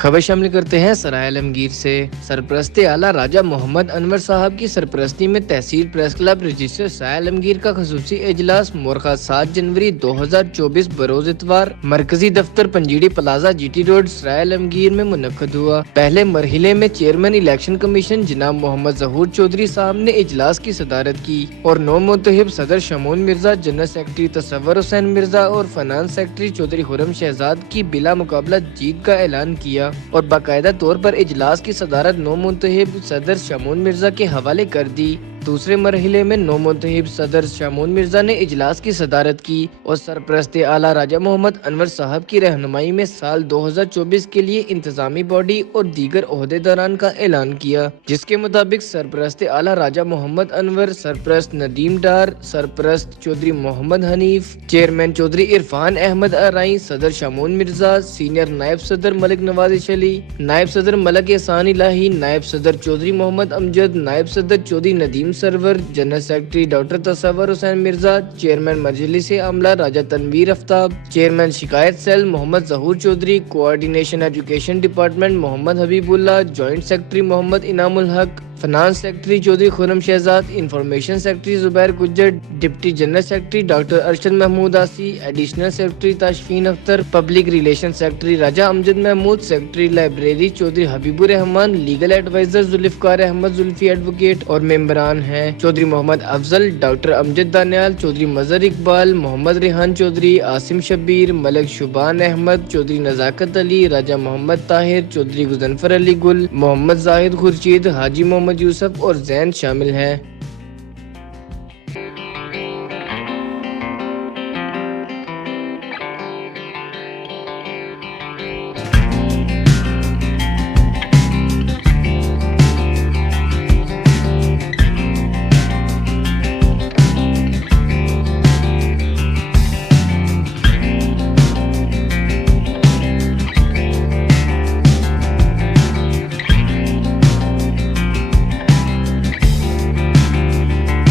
خبر شامل کرتے ہیں سرائے عالمگیر سے۔ سرپرست اعلیٰ راجہ محمد انور صاحب کی سرپرستی میں تحصیل پریس کلب رجسٹر سرائے عالمگیر کا خصوصی اجلاس مورخہ 7 جنوری 2024 بروز اتوار مرکزی دفتر پنجیری پلازا جی ٹی روڈ سرائے عالمگیر میں منعقد ہوا۔ پہلے مرحلے میں چیئرمین الیکشن کمیشن جناب محمد ظہور چودھری صاحب نے اجلاس کی صدارت کی اور نو منتخب صدر شمون مرزا، جنرل سیکرٹری تصور حسین مرزا اور فائنانس سیکرٹری چودھری خرم شہزاد کی بلا مقابلہ جیت کا اعلان کیا اور باقاعدہ طور پر اجلاس کی صدارت نو منتخب صدر شمون مرزا کے حوالے کر دی۔ دوسرے مرحلے میں نو منتخب صدر شمون مرزا نے اجلاس کی صدارت کی اور سرپرست اعلیٰ راجہ محمد انور صاحب کی رہنمائی میں سال 2024 کے لیے انتظامی باڈی اور دیگر عہدیداران کا اعلان کیا، جس کے مطابق سرپرست اعلیٰ راجہ محمد انور، سرپرست ندیم ڈار، سرپرست چودھری محمد حنیف، چیئرمین چودھری عرفان احمد ارائیں، صدر شمون مرزا، سینئر نائب صدر ملک نوازش علی، نائب صدر ملک احسان الہی، نائب صدر چودھری محمد امجد، نائب صدر Chaudhry Nadeem Sarwar, general secretary doctor Tasawar Hussain Mirza, chairman مجلس عملہ راجہ تنویر آفتاب، چیئرمین شکایت cell Muhammad Zahoor Chaudhry, coordination education department Muhammad Habib Ullah, joint secretary Muhammad Inam Ulhaq, finance secretary Chaudhry Khurram Shahzad, information secretary Zubair Gujjar, deputy general secretary doctor Arshad Mahmood Aasi, additional secretary Tashfeen Akhtar, public relation secretary Raja Amjad Mahmood, secretary library Chaudhry Habib Urrehman, legal adviser Zulfiqar Ahmad Zulfi advocate اور ممبران ہیں چودھری محمد افضل، ڈاکٹر امجد دانیال، چودھری مظہر اقبال، محمد ریحان چودھری، عاصم شبیر، ملک شبان احمد، چودھری نزاکت علی، راجہ محمد طاہر، چودھری غضنفر علی گل، محمد زاہد خورشید، حاجی محمد یوسف اور زین شامل ہیں۔